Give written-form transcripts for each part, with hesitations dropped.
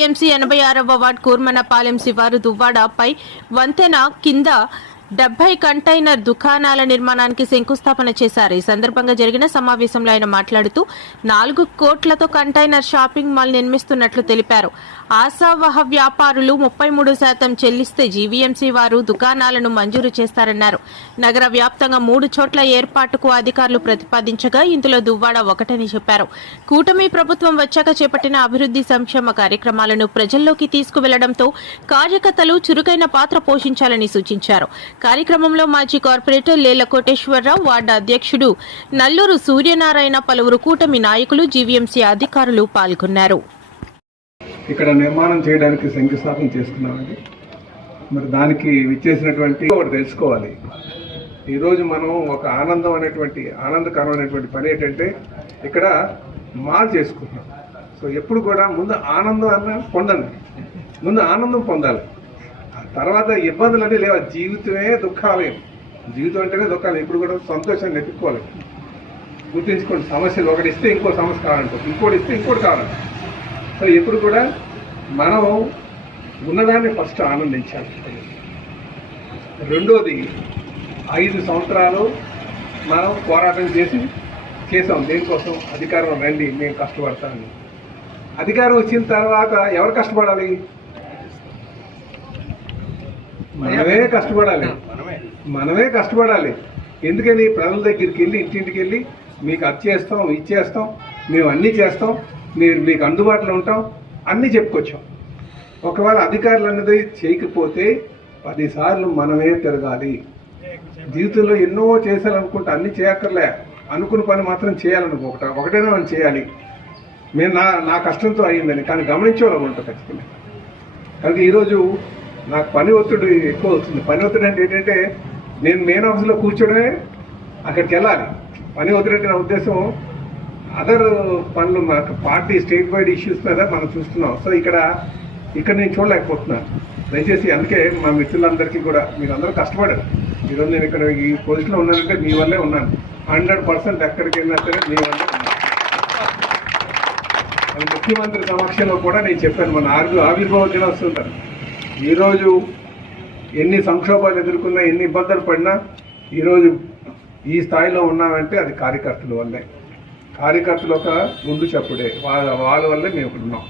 TMC 86వ ward Kurmanapalem శివారు దువ్వాడపై వంతెన కింద 70 కంటైనర్ దుకాణాల నిర్మాణానికి శంకుస్థాపన చేశారు. ఈ సందర్భంగా జరిగిన సమావేశంలో ఆయన మాట్లాడుతూ 4 కోట్లతో కంటైనర్ షాపింగ్ మాల్ నిర్మిస్తున్నట్లు తెలిపారు. ఆశావహ వ్యాపారులు 33% చెల్లిస్తే జీవీఎంసీ వారు దుకాణాలను మంజూరు చేస్తారన్నారు. నగర వ్యాప్తంగా 3 చోట్ల ఏర్పాటుకు అధికారులు ప్రతిపాదించగా ఇందులో దువ్వాడ ఒకటని చెప్పారు. కూటమి ప్రభుత్వం వచ్చాక చేపట్టిన అభివృద్ధి సంక్షేమ కార్యక్రమాలను ప్రజల్లోకి తీసుకువెళ్లడంతో కార్యకర్తలు చురుకైన పాత్ర పోషించాలని సూచించారు. కార్యక్రమంలో మాజీ కార్పొరేటర్ లేళ్ల కోటేశ్వరరావు, వార్డు అధ్యక్షుడు నల్లూరు సూర్యనారాయణ, పలువురు కూటమి నాయకులు, జీవీఎంసీ అధికారులు పాల్గొన్నారు. ఇక్కడ నిర్మాణం చేయడానికి శంకుస్థాపన చేస్తున్నామండి. మరి దానికి విచ్చేసినటువంటి ఒకటి తెలుసుకోవాలి. ఈరోజు మనం ఒక ఆనందకరమైనటువంటి పని ఏంటంటే ఇక్కడ మాల్ చేసుకుంటున్నాం. సో ఎప్పుడు కూడా ముందు ఆనందం అన్న పొందండి, ముందు ఆనందం పొందాలి, తర్వాత ఇబ్బందులు అంటే లేవు. జీవితమే దుఃఖాలయం, జీవితం అంటేనే దుఃఖాలు. ఇప్పుడు కూడా సంతోషాన్ని ఎత్తుక్కోవాలి. గుర్తించుకోండి, సమస్యలు ఒకటి ఇస్తే ఇంకో సమస్య కావాలంటే, ఇంకోటి ఇస్తే ఇంకోటి కావాలంటే. సో ఎప్పుడు కూడా మనం ఉన్నదాన్ని ఫస్ట్ ఆనందించాలి. రెండోది, 5 సంవత్సరాలు మనం పోరాటం చేసాం. దేనికోసం? అధికారం రండి, మేము కష్టపడతామని. అధికారం వచ్చిన తర్వాత ఎవరు కష్టపడాలి? మనమే కష్టపడాలి. ఎందుకని? ప్రజల దగ్గరికి వెళ్ళి, ఇంటింటికి వెళ్ళి మీకు అది చేస్తాం, ఇది చేస్తాం, మేము అన్నీ చేస్తాం, మీకు అందుబాటులో ఉంటాం, అన్నీ చెప్పుకొచ్చాం. ఒకవేళ అధికారులు అన్నది చేయకపోతే 10 సార్లు మనమే తిరగాలి. జీవితంలో ఎన్నో చేయాలనుకుంటే అన్నీ చేయక్కర్లే, అనుకున్న పని మాత్రం ఒకటైనా మనం చేయాలి. మేము నా కష్టంతో అయ్యిందని కానీ గమనించేవాళ్ళం ఉంటాం ఖచ్చితంగా. కనుక ఈరోజు నాకు పని ఒత్తిడి ఎక్కువ అవుతుంది. పని ఒత్తిడి అంటే ఏంటంటే నేను మెయిన్ ఆఫీస్లో కూర్చోడమే, అక్కడికి వెళ్ళాలి. పని ఒత్తిడి అంటే నా ఉద్దేశం అదర్ పనులు, నాకు పార్టీ స్టేట్ వైడ్ ఇష్యూస్ మీద మనం చూస్తున్నాం. సో ఇక్కడ నేను చూడలేకపోతున్నాను. దయచేసి అందుకే మా మిత్రులందరికీ కూడా మీరు అందరూ కష్టపడారు. ఈరోజు నేను ఇక్కడ ఈ పొజిషన్లో ఉన్నానంటే మీ వల్లే ఉన్నాను. 100% ఎక్కడికి వెళ్ళినా సరే మీ వల్లే ఉన్నాను. ముఖ్యమంత్రి సమక్షంలో కూడా నేను చెప్పాను, మన ఆవిర్భావ దినోత్సవం ఈరోజు ఎన్ని సంక్షోభాలు ఎదుర్కొన్నా, ఎన్ని ఇబ్బందులు పడినా ఈరోజు ఈ స్థాయిలో ఉన్నామంటే అది కార్యకర్తల వల్లే. కార్యకర్తలు ఒక ముందు చెప్పుడే, వాళ్ళ వల్లే మేము ఇక్కడ ఉన్నాం.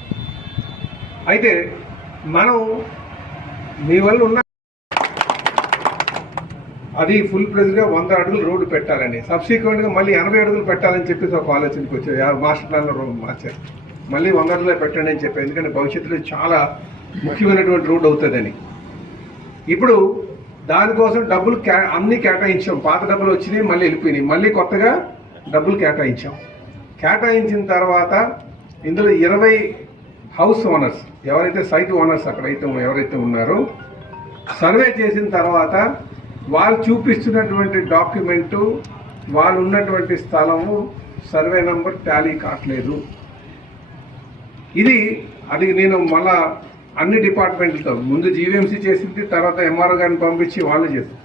అయితే మనం మీ వల్ల ఉన్న అది ఫుల్ ప్రెజ్గా 100 అడుగులు రోడ్డు పెట్టాలని, సబ్సిక్వెంట్గా మళ్ళీ 80 అడుగులు పెట్టాలని చెప్పేసి ఒక ఆలోచనకి వచ్చారు. మాస్టర్ ప్లాన్లో రోడ్డు మార్చారు, మళ్ళీ 100 అడుగులే పెట్టండి అని చెప్పారు. ఎందుకంటే భవిష్యత్తులో చాలా ముఖ్యమైనటువంటి రోడ్డు అవుతుందని. ఇప్పుడు దానికోసం డబ్బులు అన్నీ కేటాయించాం. పాత డబ్బులు వచ్చినాయి, మళ్ళీ వెళ్ళిపోయినాయి, మళ్ళీ కొత్తగా డబ్బులు కేటాయించాం. కేటాయించిన తర్వాత ఇందులో 20 హౌస్ ఓనర్స్, ఎవరైతే సైట్ ఓనర్స్ ఎవరైతే ఉన్నారో, సర్వే చేసిన తర్వాత వాళ్ళు చూపిస్తున్నటువంటి డాక్యుమెంటు, వాళ్ళు ఉన్నటువంటి స్థలము సర్వే నెంబర్ టాలీ కావట్లేదు. అది నేను మళ్ళా అన్ని డిపార్ట్మెంట్లతో ముందు జీవీఎంసీ చేసింది, తర్వాత ఎంఆర్ఓ గారిని పంపించి వాళ్ళు చేస్తారు.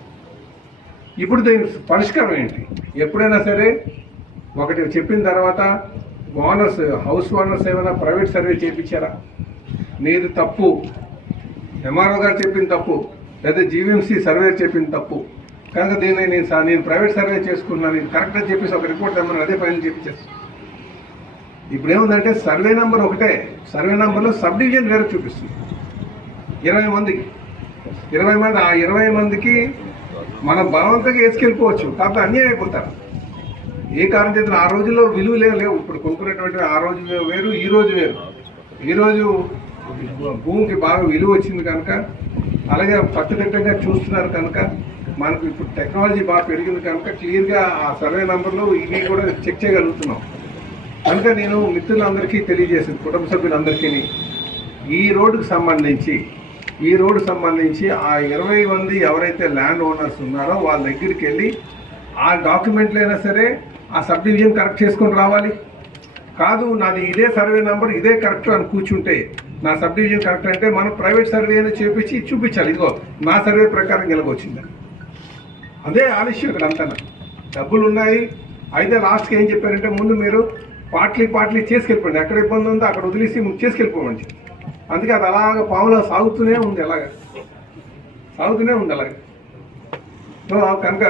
ఇప్పుడు దీని పరిష్కారం ఏంటి? ఎప్పుడైనా సరే ఒకటి చెప్పిన తర్వాత హౌస్ ఓనర్స్ ఏమైనా ప్రైవేట్ సర్వే చేయించారా? నీది తప్పు, ఎంఆర్ఓ గారు చెప్పింది తప్పు, లేదా జీవీఎంసీ సర్వే చెప్పింది తప్పు. కనుక దీన్ని నేను ప్రైవేట్ సర్వే చేసుకున్నాను, ఇది కరెక్ట్ అని చెప్పేసి ఒక రిపోర్ట్ తెమ్మని అదే ఫైనల్ చేయించేస్తాను. ఇప్పుడు ఏముందంటే సర్వే నెంబర్ ఒకటే, సర్వే నెంబర్లో సబ్ డివిజన్ వేరే చూపిస్తుంది. 20 మందికి 20 మంది, ఆ 20 మందికి మన బలవంతంగా వేసుకెళ్ళిపోవచ్చు, కాకపోతే అన్యాయం అయిపోతారు. ఏ కారణం చేత ఆ రోజుల్లో విలువ లేవు. ఇప్పుడు కొనుక్కునేటువంటి ఆ రోజు వేరు, ఈ రోజు వేరు. ఈరోజు భూమికి బాగా విలువ వచ్చింది కనుక, అలాగే కట్టుదిట్టంగా చూస్తున్నారు కనుక, మనకు ఇప్పుడు టెక్నాలజీ బాగా పెరిగింది కనుక క్లియర్గా ఆ సర్వే నెంబర్లు ఇవి కూడా చెక్ చేయగలుగుతున్నాం. కనుక నేను మిత్రులందరికీ తెలియజేసింది, కుటుంబ సభ్యులందరికీ, ఈ రోడ్డుకు సంబంధించి ఆ 20 మంది ఎవరైతే ల్యాండ్ ఓనర్స్ ఉన్నారో వాళ్ళ దగ్గరికి వెళ్ళి ఆ డాక్యుమెంట్లు అయినా సరే ఆ సబ్ డివిజన్ కరెక్ట్ చేసుకొని రావాలి. కాదు నాది ఇదే సర్వే నెంబర్, ఇదే కరెక్ట్ అని కూర్చుంటే, నా సబ్ డివిజన్ కరెక్ట్ అంటే మనం ప్రైవేట్ సర్వే అని చూపించాలి, ఇదిగో నా సర్వే ప్రకారం గెలవచ్చిందని. అదే ఆలస్యం ఇక్కడ అంతా. డబ్బులు ఉన్నాయి, అయితే లాస్ట్కి ఏం చెప్పారంటే ముందు మీరు పార్ట్లీ చేసుకెళ్ళిపోండి, ఎక్కడ ఇబ్బంది ఉందో అక్కడ వదిలేసి చేసుకెళ్ళిపోమండి. అందుకే అది అలాగ పాములో సాగుతూనే ఉంది అలాగ సో కనుక